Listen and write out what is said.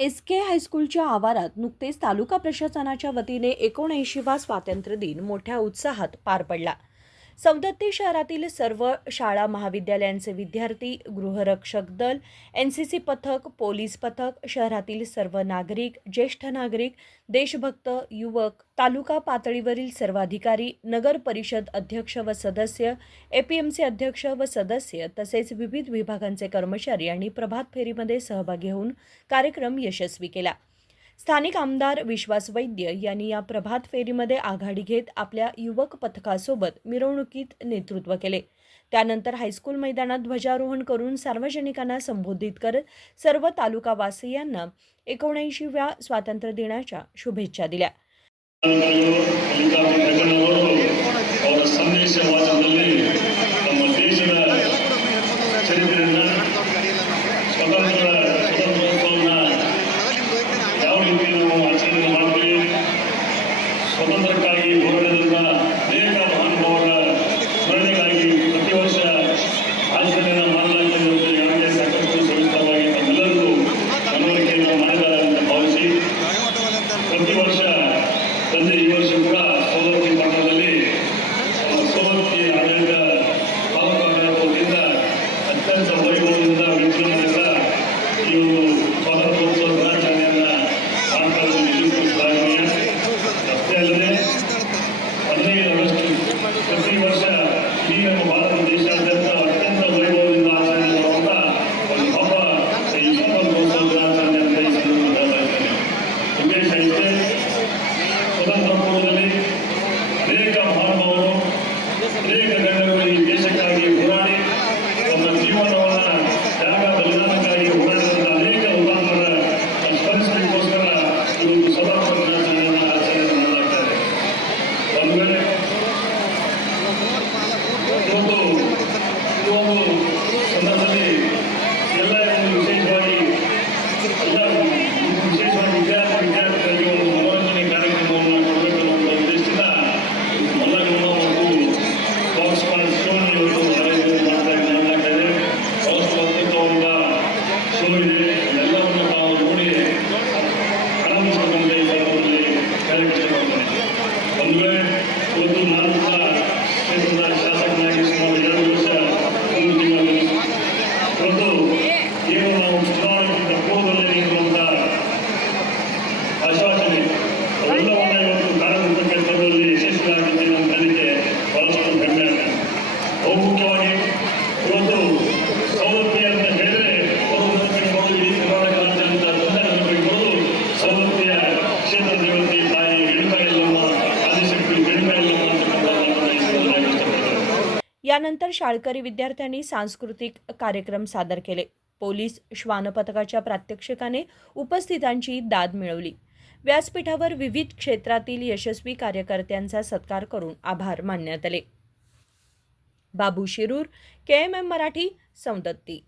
SK हायस्कूलच्या आवारात नुकतेच तालुका प्रशासनाच्या वतीने 79वा स्वातंत्र्य दिन मोठ्या उत्साहात पार पडला. सौदत्ती शहरातील सर्व शाळा महाविद्यालयांचे विद्यार्थी, गृहरक्षक दल, NCC पथक, पोलीस पथक, शहरातील सर्व नागरिक, ज्येष्ठ नागरिक, देशभक्त, युवक, तालुका पातळीवरील सर्व अधिकारी, नगर परिषद अध्यक्ष व सदस्य, APMC अध्यक्ष व सदस्य तसेच विविध विभागांचे कर्मचारी आणि प्रभात फेरीमध्ये सहभागी होऊन कार्यक्रम यशस्वी केला. स्थानिक आमदार विश्वास वैद्य यांनी या प्रभात फेरीमध्ये आघाडी घेत आपल्या युवक पथकासोबत मिरवणुकीत नेतृत्व केले. त्यानंतर हायस्कूल मैदानात ध्वजारोहण करून सार्वजनिकांना संबोधित करत सर्व तालुकावासियांना 79व्या स्वातंत्र्य दिनाच्या शुभेच्छा दिल्या. ಅವರ ಸಂದೇಶ ವಾಚನದಲ್ಲಿ ನಮ್ಮ ದೇಶದ ಚರಿತ್ರೆಯನ್ನು ಸ್ವತಂತ್ರೋತ್ಸವವನ್ನು ಯಾವ ರೀತಿ ನಾವು ಆಚರಣೆ ಮಾಡ್ತೀವಿ, ಸ್ವತಂತ್ರಕ್ಕಾಗಿ ಹೋರಾಟದಿಂದ ಅನೇಕ ಮಹಾನುಭಾವರ ಸ್ಮರಣೆಗಾಗಿ ಪ್ರತಿ ವರ್ಷ ಆಚರಣೆಯನ್ನು ಮಾಡಲಾಗ್ತದೆ ಎಂದು ಈಗಾಗಲೇ ಸಾಕಷ್ಟು ಸವಿಸ್ತರವಾಗಿ ತಮ್ಮೆಲ್ಲರಿಗೂ ಮನವರಿಕೆಯನ್ನು ಮಾಡಿದ್ದಾರೆ ಅಂತ ಭಾವಿಸಿ ಪ್ರತಿ ವರ್ಷ ತಂದೆ ಈ ವರ್ಷ ಕೂಡ ಸೌದತ್ತಿ ಪಟ್ಟಣದಲ್ಲಿ ಸೌದತ್ತಿ ಆಡಳಿತ ತಾಲೂಕು ಆಡಳಿತದಿಂದ ಅತ್ಯಂತ ವೈಭವದಿಂದ ವಿಜೃಂಭಣೆಯಿಂದ ಈ ಸ್ವಾತಂತ್ರ್ಯೋತ್ಸವ ದಿನಾಚರಣೆಯನ್ನು ಮಾಡ್ತಾ ಶ್ಲಾಘನೀಯ. ಅಷ್ಟೇ ಅಲ್ಲದೆ 15 ಆಗಸ್ಟ್ ಪ್ರತಿ ವರ್ಷ ಇಡೀ ನಮ್ಮ ಭಾರತ ದೇಶಾದ್ಯಂತ ಅತ್ಯಂತ ವೈಭವದಿಂದ ಆಚರಣೆ ಮಾಡುವಂಥ ಒಂದು ಹಬ್ಬ ಈ ಸ್ವಾತಂತ್ರ್ಯೋತ್ಸವ ದಿನಾಚರಣೆ ಅಂತ ಈ ಸಂದರ್ಭದಲ್ಲಿ ಹೇಳ್ತಾ ಇದ್ದೇನೆ. ಉದ್ದೇಶ ಇಷ್ಟೇ, ಸ್ವತಂತ್ರ ಪೂರ್ವದಲ್ಲಿ ಅನೇಕ ಮಹಾನುಭಾವರು, ಅನೇಕ ಗಣ್ಯರು ಈ ದೇಶಕ್ಕಾಗಿ ಹೋರಾಡಿ ತಮ್ಮ ಜೀವನವನ್ನು ತ್ಯಾಗ ಬಲಿದಾನಕ್ಕಾಗಿ ಹೋರಾಡಿದಂಥ ಅನೇಕ ಹುತಾತ್ಮರ ಸ್ಮರಿಸಲಿಕ್ಕೋಸ್ಕರ ಇವತ್ತು ಸ್ವತಂತ್ರ ದಿನಾಚರಣೆಯನ್ನು ಆಚರಣೆ ಮಾಡಲಾಗ್ತಾ ಇದೆ. ಒಂದು ವೇಳೆ ಇದು ಒಂದು ಸಂದರ್ಭದಲ್ಲಿ ಎಲ್ಲ ವಿಶೇಷವಾಗಿ ವಿದ್ಯಾರ್ಥಿಗಳಿಗೆ ಒಂದು ಮನೋರಂಜನೆ ಕಾರ್ಯಕ್ರಮವನ್ನು ಕೊಡಬೇಕು ಅನ್ನೋ ಉದ್ದೇಶದಿಂದ ಮಲ್ಲಗಮ್ಮ ಮತ್ತು ಬಾಕ್ಸ್ ಶೋನ ಇವತ್ತು ಆಯೋಜನೆ ಮಾಡಲಾಗ್ತಾ ಇದೆ. ಬಾಕ್ಸ್ ಅತ್ಯುತ್ತಮವಾದ ಶೋ ಇದೆ. ಎಲ್ಲವನ್ನು ನಾವು ನೋಡಿ ಆನಂದಿಸಿಕೊಂಡ ಈ ಸಂದರ್ಭದಲ್ಲಿ ಹೇಳಕ್ಕೆ ಇಷ್ಟಪಡ್ತೇನೆ. ಒಂದು ವೇಳೆ ಇವತ್ತು ನಾನು ಕೂಡ ಕ್ಷೇತ್ರದ ಶಾಸಕನಾಗಿ ಸುಮಾರು 2 ವರ್ಷ ಪೂರ್ತಿಯಾಗಿ ಇವತ್ತು ಏನು ನಾವು ಚುನಾವಣೆಗಿಂತ ಪೂರ್ವದಲ್ಲಿ ನೀಡುವಂಥ ಆಶ್ವಾಸನೆ ಅವೆಲ್ಲವನ್ನ ಇವತ್ತು ಕಾರ್ಯರೂಪಕ್ಕೆ ತರುವಲ್ಲಿ ಯಶಸ್ವಿಯಾಗಿದ್ದೇನೆ ಅಂತ ನನಗೆ ಬಹಳಷ್ಟು ಹೆಮ್ಮೆ ಆಗ್ತದೆ. ಬಹುಮುಖ್ಯವಾಗಿ ಇವತ್ತು ಸೌದತ್ತಿ ಅಂತ ಹೇಳಿದ್ರೆ ಬರುವುದಕ್ಕಿರ್ಬೋದು, ಇಡೀ ಕರ್ನಾಟಕ ರಾಜ್ಯಾದ್ಯಂತ ತಂದೆಗಳಿರ್ಬೋದು, ಸೌದತ್ತಿಯ ಕ್ಷೇತ್ರ ದೇವತೆ ತಾಯಿ ರೇಣುಕಾಯಲ್ಲಮ್ಮ, ಆದಿಶಕ್ತಿ ರೇಣುಕಾಯಲ್ಲಮ್ಮ ಅಂತಕ್ಕಂಥ ಇಷ್ಟಪಡ್ತಾರೆ. यानंतर शाळकरी विद्यार्थ्यांनी सांस्कृतिक कार्यक्रम सादर केले. पोलीस श्वान पथकाच्या प्रात्यक्षिकाने उपस्थितांची दाद मिळवली. व्यासपीठावर विविध क्षेत्रातील यशस्वी कार्यकर्त्यांचा सत्कार करून आभार मानण्यात आले. बाबू शिरूर, KMM मराठी, सौदत्ती.